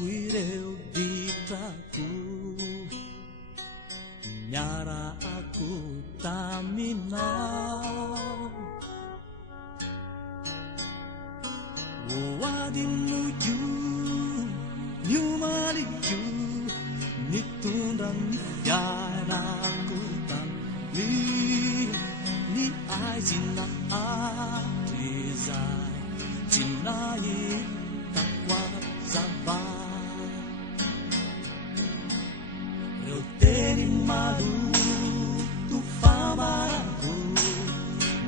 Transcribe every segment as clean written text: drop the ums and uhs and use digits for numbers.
ireo ditaku nyara aku taminao Wadin nuju nyumaliju nitundang niyaraku tamli ni aizina atizai cinai takwa zaba eu teni malu tu famaraku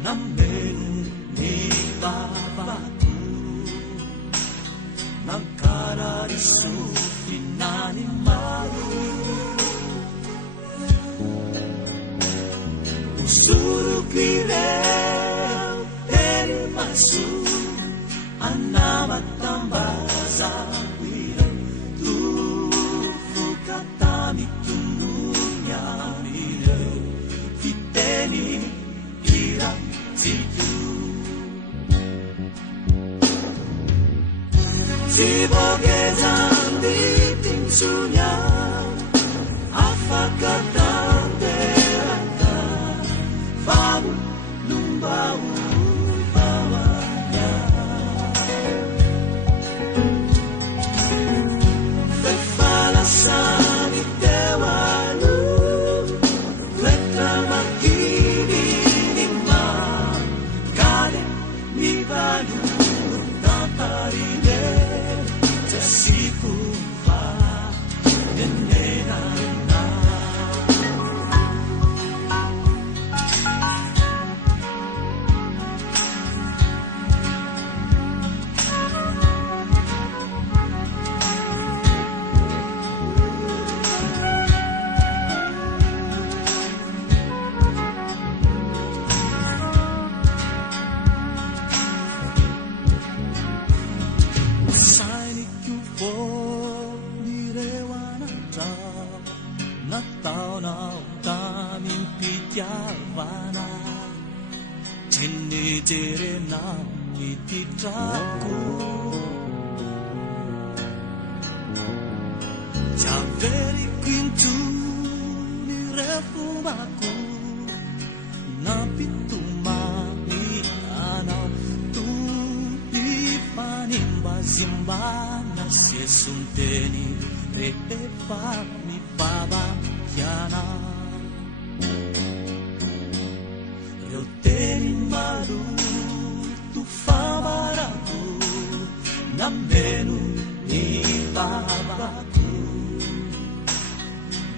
namenu ni babaku Nangkarari sufinani malu Usuru kireu teri masu Anamat tambaza wirau Tufu katami tununya mireu Kiteni irang situ Sibogezan di tinsunya Afakatan deraka Famu numbau bawahnya Fefalasan itewalu Leta makini nima Kale mibalu Tatarine Siku pa nenena Natao na taming pityavana Tinitire na ititraku Javeri quintu ni refumaku Napitumani anaw Tulipanimba zimbana Siesunteni repa mi pabakyana Eu teni malu tu famaraku Namenu ni babaku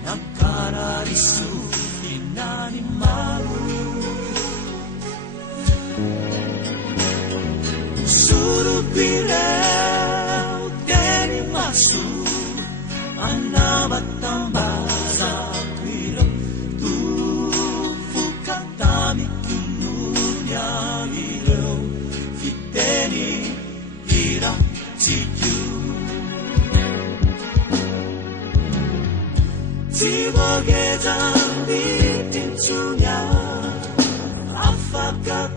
Nangkarari sufinani malu Suruh bireu teni masu Anabat tambaza kwiro Tufu katami tununya ireu Fiteni ira tiyu Sibogezan di tinsunya Afaka